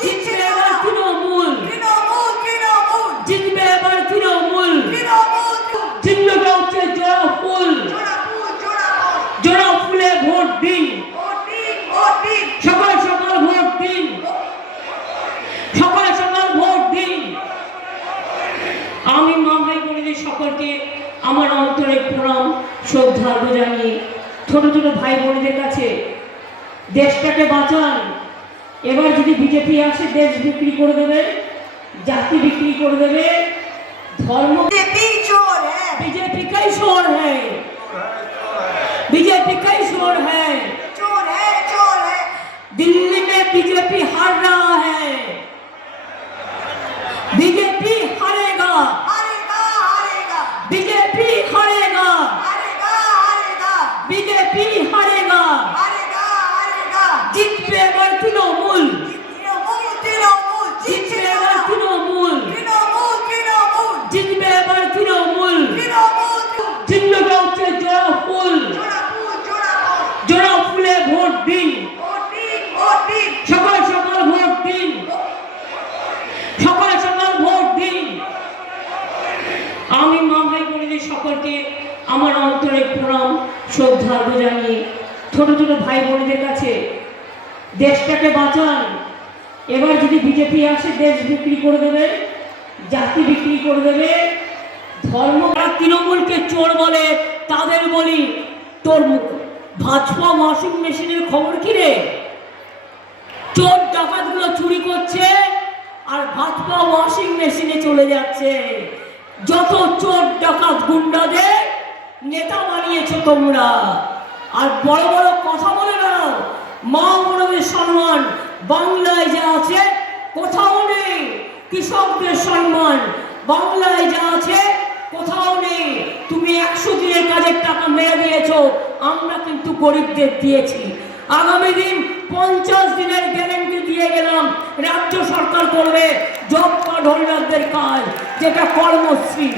জিতবে এবার তৃণমূল। জিতবে এবার তৃণমূল। জোড়া ফুলে। ভোট দিন। সকাল সকাল ভোট দিন। সকাল সকাল ভোট দিন। আমি মা ভাই বোনদের সকলকে আমার অন্তরে প্রণাম শ্রদ্ধা জানিয়ে। ছোট ছোট ভাই বোনদের কাছে দেশটাকে বাঁচান। এবার যদি বিজেপি আসে দেশ বিক্রি করে দেবে জাতি বিক্রি করে দেবে ধর্ম बीजेपी चोर है बीजेपी का ही शोर है बीजेपी का ही शोर है चोर है चोर है दिल्ली में बीजेपी हार रहा है बीजेपी সকলকে আমার অন্তরে প্রণাম শ্রদ্ধার্ঘ জানিয়ে ছোট ছোট ভাই বোনেদের কাছে দেশটাকে বাঁচান। এবার যদি বিজেপি আসে, দেশ বিক্রি করে দেবে, জাতি বিক্রি করে দেবে। ধর্ম তৃণমূলকে চোর বলে, তাদের বলি, তোর ভাজপা ওয়াশিং মেশিনের খবর কি রে? চোর ডাকাতগুলো চুরি করছে আর ভাজপা ওয়াশিং মেশিনে চলে যাচ্ছে। যত চোর ডাকাত গুন্ডাদের নেতা বানিয়েছো তোমরা। আর বড় বড় কথা বলে বেড়াও মা বোনদের সম্মান। বাংলায় যা আছে কোথাও নেই। কৃষকদের সম্মান। বাংলায় যা আছে কোথাও নেই। তুমি একশো দিনের কাজের টাকা মেরে দিয়েছ। আমরা কিন্তু গরিবদের দিয়েছি। আগামী দিন পঞ্চাশ দিনের গ্যারেন্টি দিয়ে গেলাম। রাজ্য সরকার করবে জব কার্ড হোল্ডারদের কাজ, যেটা কর্মশ্রী।